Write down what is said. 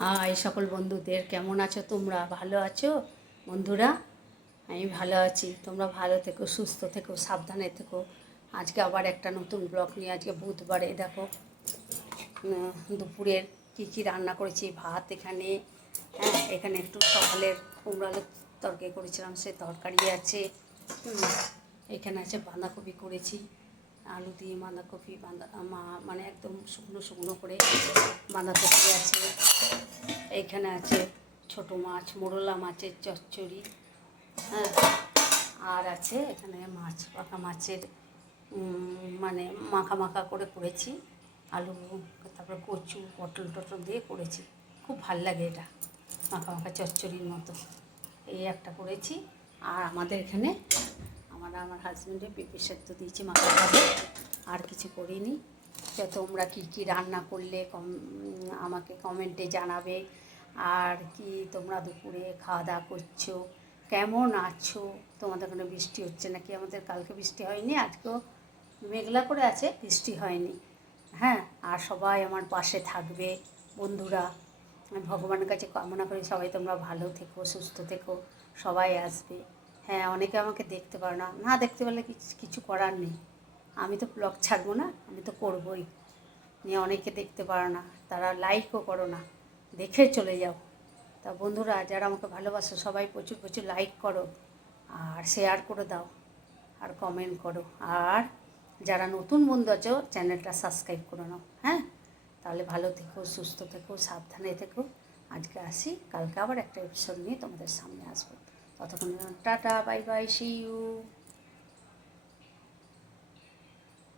High সকল বন্ধুদের, কেমন আছো তোমরা? ভালো আছো বন্ধুরা? আমি ভালো আছি। তোমরা ভালো থেকো, সুস্থ থেকো, সাবধানে থেকো। আজকে আবার একটা নতুন ব্লগ নিয়ে, আজকে বুধবারে দেখো দুপুরের কী রান্না করেছি। ভাত এখানে, হ্যাঁ এখানে একটু সকালের কুমড়ো আলুর তরকারি করেছিলাম, সে তরকারি আছে। এখানে আছে বাঁধাকপি করেছি, আলু দিয়ে বাঁধাকপি, মানে একদম শুকনো শুকনো করে বাঁধাকপি আছে। এইখানে আছে ছোটো মাছ, মোরলা মাছের চচ্চড়ি, হ্যাঁ। আর আছে এখানে মাছ, পাকা মাছের মানে মাখা মাখা করে করেছি, আলু, তারপরে কচু, পটল টটল দিয়ে করেছি। খুব ভাল লাগে এটা, মাখা মাখা চচ্চড়ির মতো। এই একটা করেছি। আর আমাদের এখানে আমার হাজব্যান্ডে পেঁপে সেদ্ধ দিয়েছি মাখাভাবে, আর কিছু করিনি। তো তোমরা কী রান্না করলে আমাকে কমেন্টে জানাবে। আর কি তোমরা দুপুরে খাওয়া দাওয়া করছো, কেমন আছো? তোমাদের ওখানে বৃষ্টি হচ্ছে নাকি? আমাদের কালকে বৃষ্টি হয়নি, আজকেও মেঘলা করে আছে, বৃষ্টি হয়নি, হ্যাঁ। আর সবাই আমার পাশে থাকবে বন্ধুরা। আমি ভগবানের কাছে কামনা করি সবাই তোমরা ভালো থেকো, সুস্থ থেকো, সবাই আসবে। হ্যাঁ, অনেকে আমাকে দেখতে পারো না, না দেখতে পারলে কিছু করার নেই। আমি তো ব্লগ ছাড়বো না, আমি তো করবই। নিয়ে অনেকে দেখতে পারো না, তারা লাইকও করো না, দেখে চলে যাও। তা বন্ধুরা, যারা আমাকে ভালোবাসো সবাই প্রচুর প্রচুর লাইক করো, আর শেয়ার করে দাও, আর কমেন্ট করো। আর যারা নতুন বন্ধু আছো চ্যানেলটা সাবস্ক্রাইব করে নাও, হ্যাঁ। তাহলে ভালো থেকো, সুস্থ থেকো, সাবধানে থেকো। আজকে আসি, কালকে আবার একটা এপিসোড নিয়ে তোমাদের সামনে আসবো। ততক্ষণ tata, bye bye, see you.